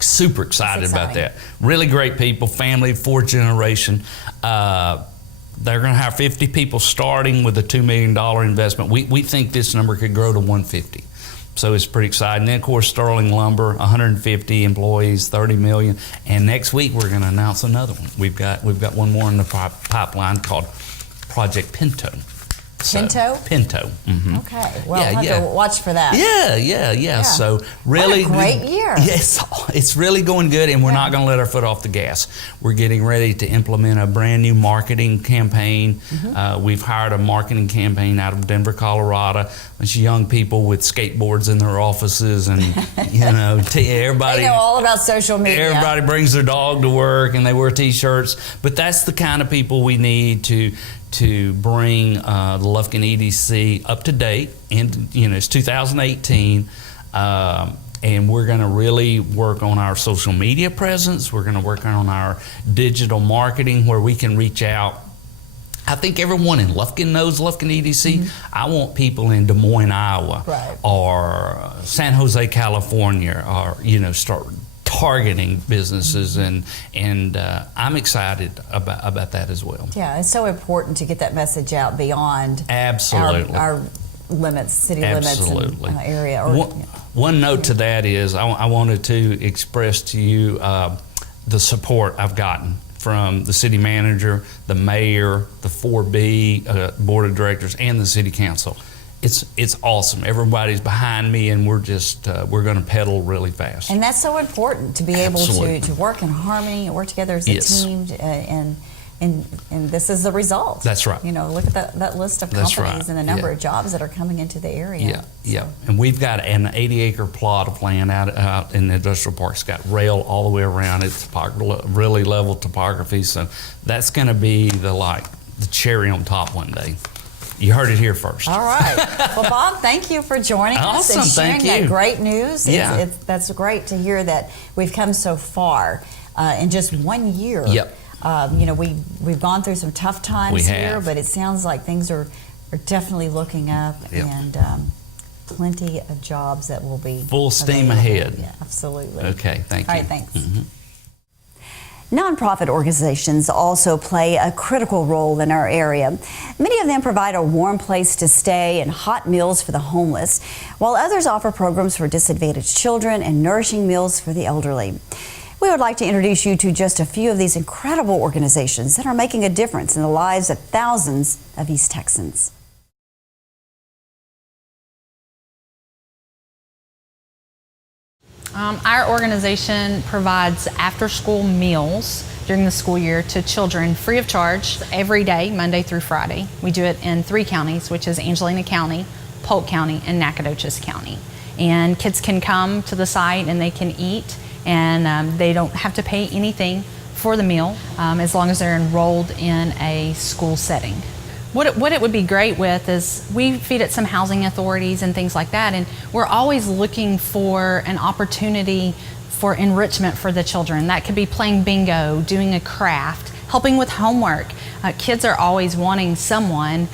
super excited about that. Really great people, family, 4th generation. They're going to have 50 people starting with a $2 million investment. We think this number could grow to 150. So it's pretty exciting. Then, of course, Sterling Lumber, 150 employees, $30 million. And next week, we're going to announce another one. We've got one more in the pipeline called Project Pinto. Pinto? Pinto. Mm-hmm. Okay. Well, I'll have to watch for that. Yeah. So really, what a great year. Yes, it's really going good, and we're not going to let our foot off the gas. We're getting ready to implement a brand new marketing campaign. We've hired a marketing campaign out of Denver, Colorado. A bunch of young people with skateboards in their offices, and everybody. They know all about social media. Everybody brings their dog to work, and they wear T-shirts. But that's the kind of people we need to bring the Lufkin EDC up to date. And it's 2018, and we're going to really work on our social media presence. We're going to work on our digital marketing where we can reach out. I think everyone in Lufkin knows Lufkin EDC. I want people in Des Moines, Iowa, or San Jose, California, or start targeting businesses, and I'm excited about that as well. Yeah, it's so important to get that message out beyond our limits, city limits, and area. One note to that is I wanted to express to you the support I've gotten from the city manager, the mayor, the 4B board of directors, and the city council. It's awesome. Everybody's behind me, and we're going to pedal really fast. And that's so important to be able to work in harmony and work together as a team, and this is the result. That's right. Look at that list of companies and the number of jobs that are coming into the area. Yeah. And we've got an 80-acre plot of land out in the industrial park. It's got rail all the way around. It's really level topography. So that's going to be the cherry on top one day. You heard it here first. All right. Well, Bob, thank you for joining us and sharing that great news. That's great to hear that we've come so far in just 1 year. Yep. We've gone through some tough times here, but it sounds like things are definitely looking up, and plenty of jobs that will be full steam ahead. Yeah, absolutely. Okay, thank you. All right, thanks. Nonprofit organizations also play a critical role in our area. Many of them provide a warm place to stay and hot meals for the homeless, while others offer programs for disadvantaged children and nourishing meals for the elderly. We would like to introduce you to just a few of these incredible organizations that are making a difference in the lives of thousands of East Texans. Our organization provides after-school meals during the school year to children free of charge every day, Monday through Friday. We do it in 3 counties, which is Angelina County, Polk County, and Nacogdoches County. And kids can come to the site and they can eat, and they don't have to pay anything for the meal as long as they're enrolled in a school setting. What it would be great with is we feed at some housing authorities and things like that, and we're always looking for an opportunity for enrichment for the children. That could be playing bingo, doing a craft, helping with homework. Kids are always wanting someone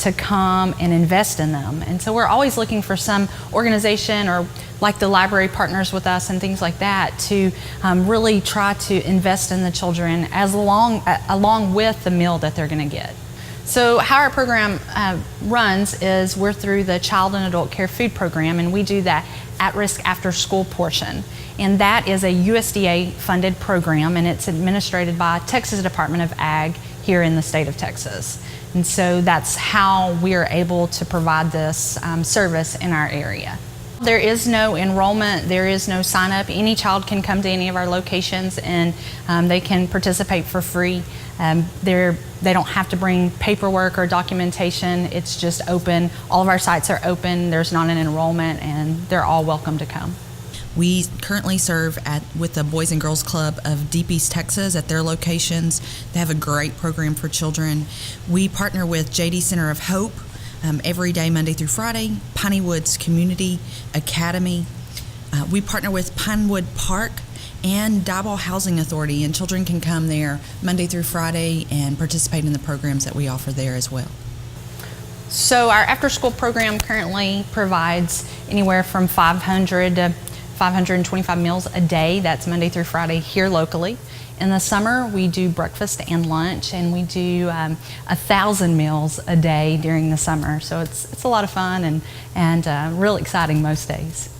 to come and invest in them. And so we're always looking for some organization, or like the library partners with us and things like that, to really try to invest in the children along with the meal that they're going to get. So how our program runs is we're through the Child and Adult Care Food Program, and we do that at-risk after-school portion. And that is a USDA funded program, and it's administered by Texas Department of Ag here in the state of Texas. And so that's how we are able to provide this service in our area. There is no enrollment, there is no sign up. Any child can come to any of our locations and they can participate for free. They don't have to bring paperwork or documentation. It's just open. All of our sites are open. There's not an enrollment, and they're all welcome to come. We currently serve with the Boys and Girls Club of Deep East Texas at their locations. They have a great program for children. We partner with JD Center of Hope every day, Monday through Friday, Piney Woods Community Academy. We partner with Pinewood Park and Diboll Housing Authority, and children can come there Monday through Friday and participate in the programs that we offer there as well. So our after-school program currently provides anywhere from 500 to 525 meals a day. That's Monday through Friday here locally. In the summer, we do breakfast and lunch, and we do 1,000 meals a day during the summer. So it's a lot of fun and real exciting most days.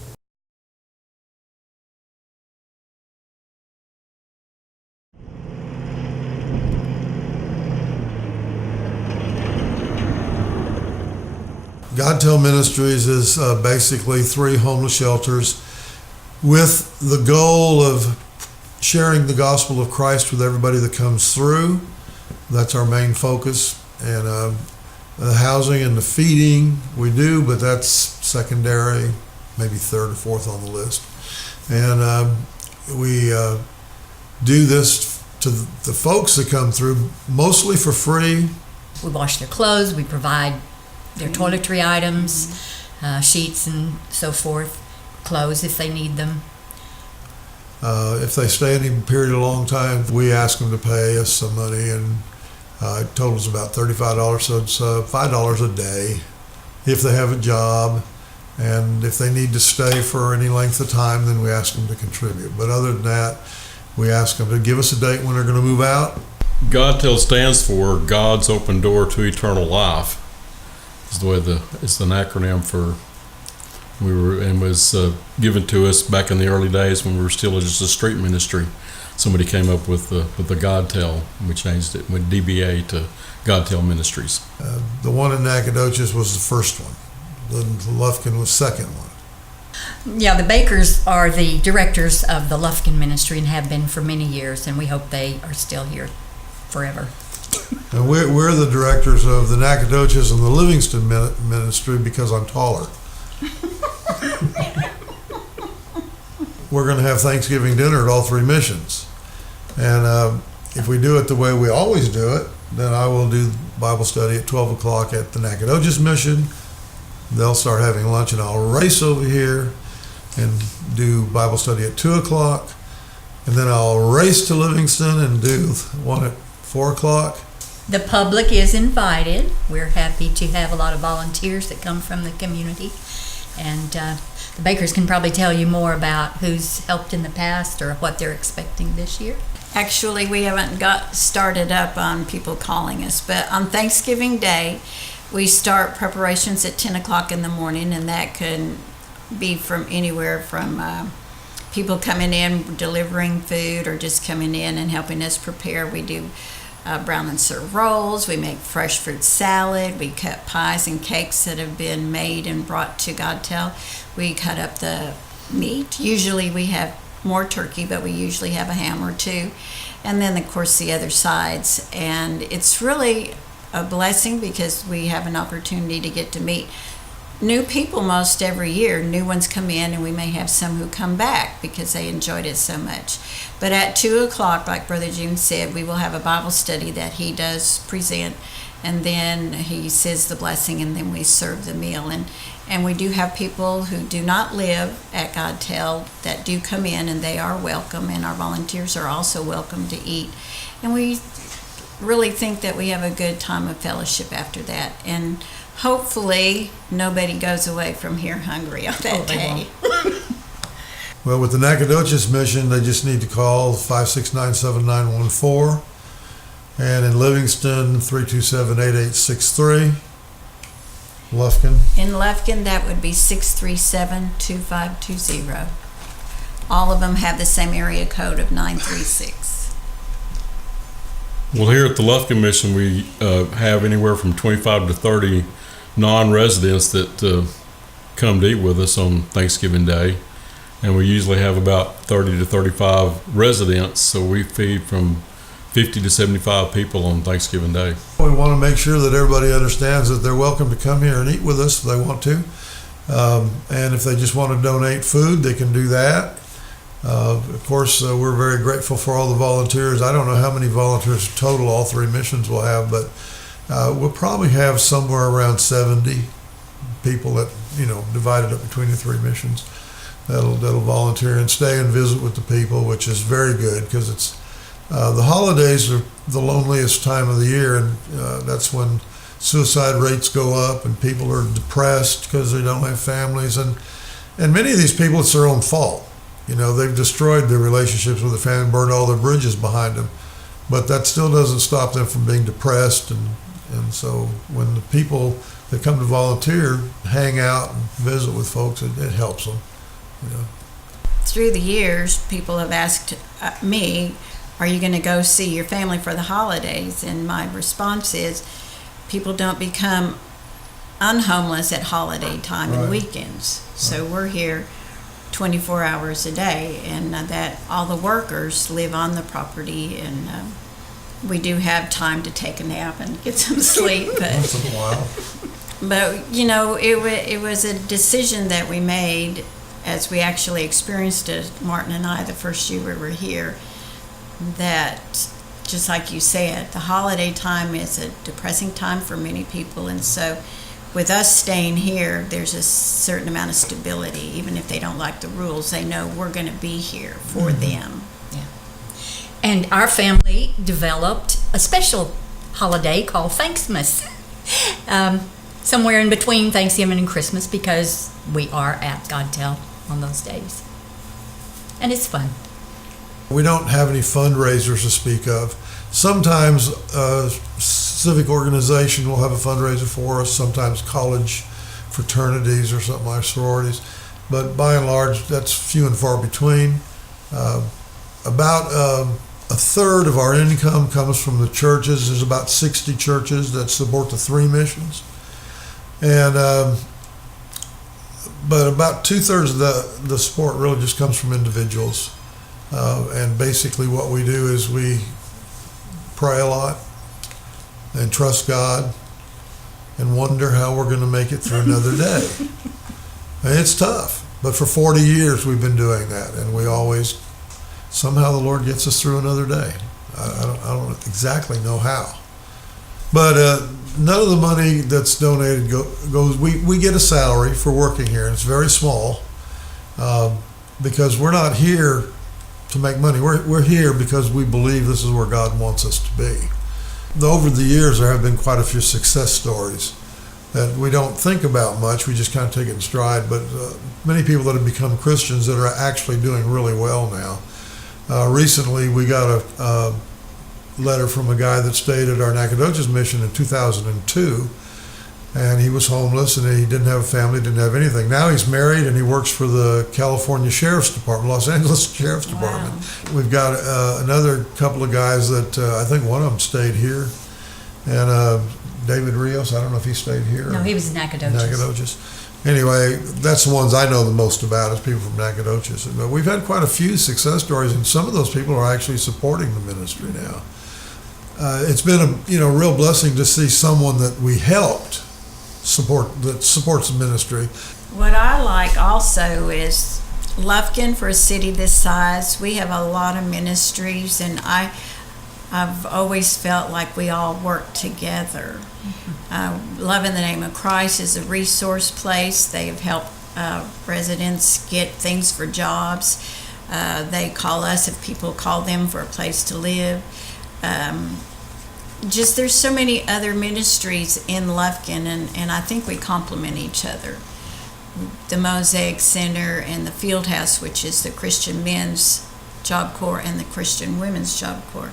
GODTEL Ministries is basically 3 homeless shelters with the goal of sharing the gospel of Christ with everybody that comes through. That's our main focus. And the housing and the feeding we do, but that's secondary, maybe 3rd or 4th on the list. And we do this to the folks that come through mostly for free. We wash their clothes, we provide their toiletry items, sheets and so forth, clothes if they need them. If they stay any period of a long time, we ask them to pay us some money, and it totals about $35, so it's $5 a day if they have a job. And if they need to stay for any length of time, then we ask them to contribute. But other than that, we ask them to give us a date when they're going to move out. GODTEL stands for God's Open Door to Eternal Life. Is the way it's an acronym for. Was given to us back in the early days when we were still just a street ministry. Somebody came up with the GODTEL. We changed it with DBA to GODTEL Ministries. The one in Nacogdoches was the first one. The Lufkin was the second one. Yeah, the Bakers are the directors of the Lufkin ministry and have been for many years, and we hope they are still here forever. And we're the directors of the Nacogdoches and the Livingston ministry because I'm taller. We're going to have Thanksgiving dinner at all 3 missions. And if we do it the way we always do it, then I will do Bible study at 12 o'clock at the Nacogdoches mission. They'll start having lunch, and I'll race over here and do Bible study at 2 o'clock. And then I'll race to Livingston and do one at 4 o'clock. The public is invited. We're happy to have a lot of volunteers that come from the community. And the Bakers can probably tell you more about who's helped in the past or what they're expecting this year. Actually, we haven't got started up on people calling us, but on Thanksgiving Day, we start preparations at 10 o'clock in the morning, and that can be from anywhere from people coming in, delivering food, or just coming in and helping us prepare. We do brown and serve rolls, we make fresh fruit salad, we cut pies and cakes that have been made and brought to GODTEL. We cut up the meat. Usually we have more turkey, but we usually have a ham or two. And then, of course, the other sides. And it's really a blessing because we have an opportunity to get to meet new people most every year. New ones come in, and we may have some who come back because they enjoyed it so much. But at 2 o'clock, like Brother June said, we will have a Bible study that he does present, and then he says the blessing, and then we serve the meal. And we do have people who do not live at GODTEL that do come in, and they are welcome, and our volunteers are also welcome to eat. And we really think that we have a good time of fellowship after that. And hopefully nobody goes away from here hungry on that day. Well, with the Nacogdoches mission, they just need to call 569-7914, and in Livingston, 327-8863. Lufkin. In Lufkin, that would be 637-2520. All of them have the same area code of 936. Well, here at the Lufkin Mission, we have anywhere from 25 to 30 non-residents that come to eat with us on Thanksgiving Day. And we usually have about 30 to 35 residents, so we feed from 50 to 75 people on Thanksgiving Day. We want to make sure that everybody understands that they're welcome to come here and eat with us if they want to. And if they just want to donate food, they can do that. Of course, we're very grateful for all the volunteers. I don't know how many volunteers total all three missions will have, but we'll probably have somewhere around 70 people that, divided up between the three missions that'll volunteer and stay and visit with the people, which is very good because it's the holidays are the loneliest time of the year, and that's when suicide rates go up and people are depressed because they don't have families. And many of these people, it's their own fault. They've destroyed their relationships with their family, burned all their bridges behind them. But that still doesn't stop them from being depressed. And so when the people that come to volunteer hang out and visit with folks, it helps them. Through the years, people have asked me, are you going to go see your family for the holidays? And my response is, people don't become unhomeless at holiday time and weekends. So we're here 24 hours a day, and that all the workers live on the property, and we do have time to take a nap and get some sleep. But, once in a while. But it was a decision that we made as we actually experienced it, Martin and I, the first year we were here, that just like you said, the holiday time is a depressing time for many people, and so with us staying here, there's a certain amount of stability. Even if they don't like the rules, they know we're going to be here for them. Yeah. And our family developed a special holiday called Thanksmas, somewhere in between Thanksgiving and Christmas, because we are at GODTEL on those days. And it's fun. We don't have any fundraisers to speak of. Sometimes civic organization will have a fundraiser for us, sometimes college fraternities or something like sororities, but by and large that's few and far between. About a third of our income comes from the churches. There's about 60 churches that support the three missions, and but about 2/3 of the support really just comes from individuals. And basically what we do is we pray a lot and trust God and wonder how we're going to make it through another day. And it's tough, but for 40 years we've been doing that, and we always, somehow the Lord gets us through another day. I don't exactly know how. But none of the money that's donated goes, we get a salary for working here, and it's very small, because we're not here to make money. We're here because we believe this is where God wants us to be. Over the years, there have been quite a few success stories that we don't think about much. We just kind of take it in stride. But many people that have become Christians that are actually doing really well now. Recently, we got a letter from a guy that stayed at our Nacogdoches mission in 2002. And he was homeless, and he didn't have a family, didn't have anything. Now he's married, and he works for the California Sheriff's Department, Los Angeles Sheriff's Department. We've got another couple of guys that I think one of them stayed here, and David Rios. I don't know if he stayed here. No, he was in Nacogdoches. anyway, that's the ones I know the most about is people from Nacogdoches. But we've had quite a few success stories, and some of those people are actually supporting the ministry now. It's been a real blessing to see someone that we helped that supports the ministry. What I like also is Lufkin, for a city this size, we have a lot of ministries, and I've always felt like we all work together. Love in the Name of Christ is a resource place. They've helped residents get things for jobs. They call us if people call them for a place to live. Just there's so many other ministries in Lufkin, and I think we complement each other. The Mosaic Center and the Field House, which is the Christian Men's Job Corps and the Christian Women's Job Corps.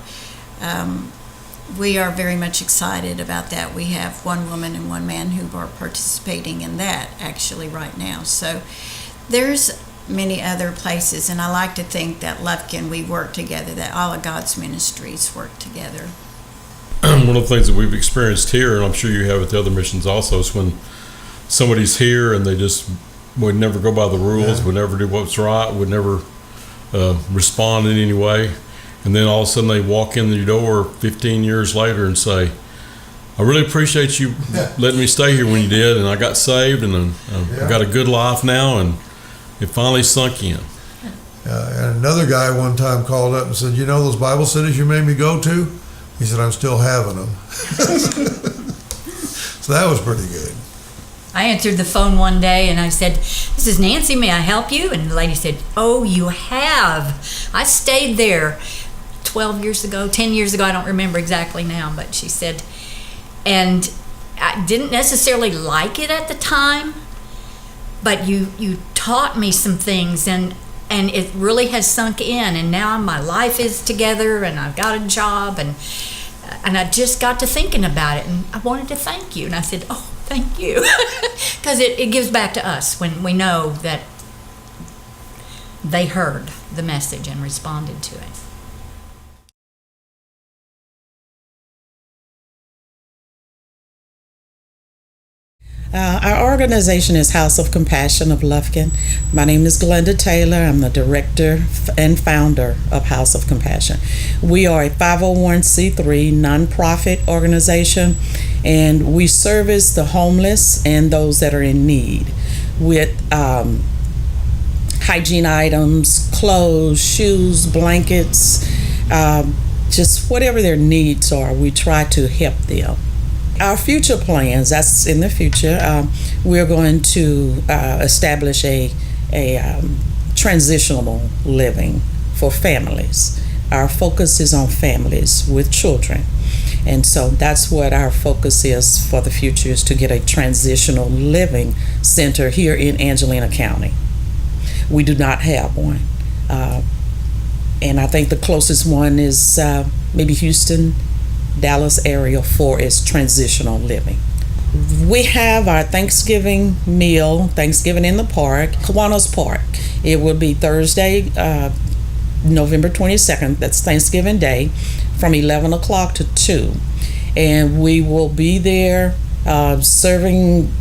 We are very much excited about that. We have one woman and one man who are participating in that actually right now. So there's many other places, and I like to think that Lufkin, we work together, that all of God's ministries work together. One of the things that we've experienced here, and I'm sure you have at the other missions also, is when somebody's here and they just would never go by the rules, would never do what's right, would never respond in any way. And then all of a sudden they walk in the door 15 years later and say, I really appreciate you letting me stay here when you did, and I got saved, and I've got a good life now, and it finally sunk in. And another guy one time called up and said, you know those Bible studies you made me go to? He said, I'm still having them. So that was pretty good. I answered the phone one day and I said, this is Nancy, may I help you? And the lady said, oh, you have. I stayed there 12 years ago, 10 years ago, I don't remember exactly now, but she said, and I didn't necessarily like it at the time, but you taught me some things, and it really has sunk in, and now my life is together, and I've got a job, and I just got to thinking about it, and I wanted to thank you. And I said, oh, thank you. Because it gives back to us when we know that they heard the message and responded to it. Our organization is House of Compassion of Lufkin. My name is Glenda Taylor. I'm the director and founder of House of Compassion. We are a 501c3 nonprofit organization, and we service the homeless and those that are in need with hygiene items, clothes, shoes, blankets, just whatever their needs are, we try to help them. Our future plans, that's in the future, we're going to establish a transitional living for families. Our focus is on families with children. And so that's what our focus is for the future, is to get a transitional living center here in Angelina County. We do not have one. And I think the closest one is maybe Houston, Dallas area for its transitional living. We have our Thanksgiving meal, Thanksgiving in the Park, Kiwanis Park. It will be Thursday, November 22nd, that's Thanksgiving Day, from 11 o'clock to 2. And we will be there serving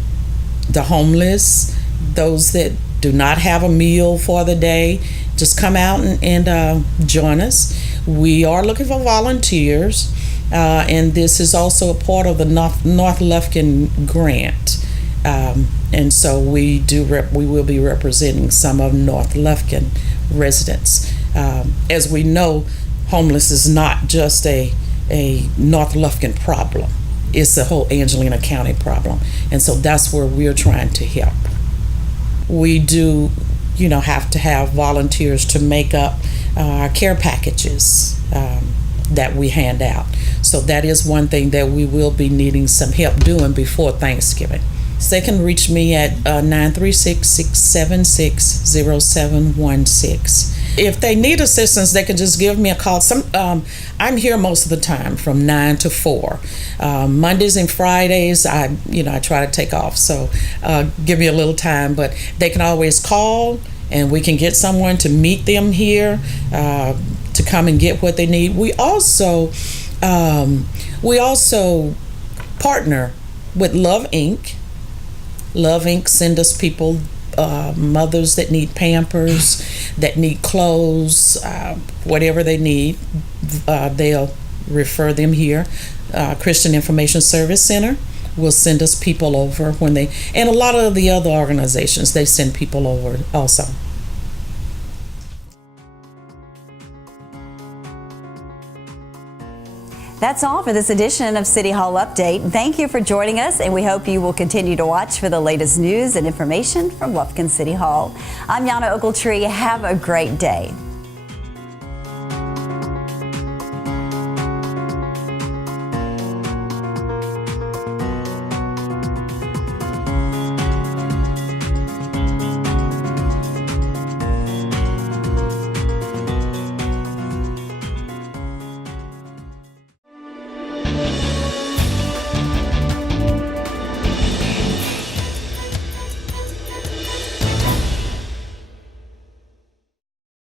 the homeless, those that do not have a meal for the day. Just come out and join us. We are looking for volunteers. And this is also a part of the North Lufkin grant, and so we will be representing some of North Lufkin residents. As we know, homeless is not just a North Lufkin problem; it's a whole Angelina County problem, and so that's where we're trying to help. We do, have to have volunteers to make up our care packages that we hand out. So that is one thing that we will be needing some help doing before Thanksgiving. So they can reach me at 936-676-0716. If they need assistance, they can just give me a call. I'm here most of the time from 9 to 4. Mondays and Fridays, I try to take off, so give me a little time. But they can always call, and we can get someone to meet them here to come and get what they need. We also partner with Love Inc. Love Inc. send us people, mothers that need Pampers, that need clothes, whatever they need, they'll refer them here. Christian Information Service Center will send us people over when they, and a lot of the other organizations, they send people over also. That's all for this edition of City Hall Update. Thank you for joining us, and we hope you will continue to watch for the latest news and information from Lufkin City Hall. I'm Yana Ogletree. Have a great day.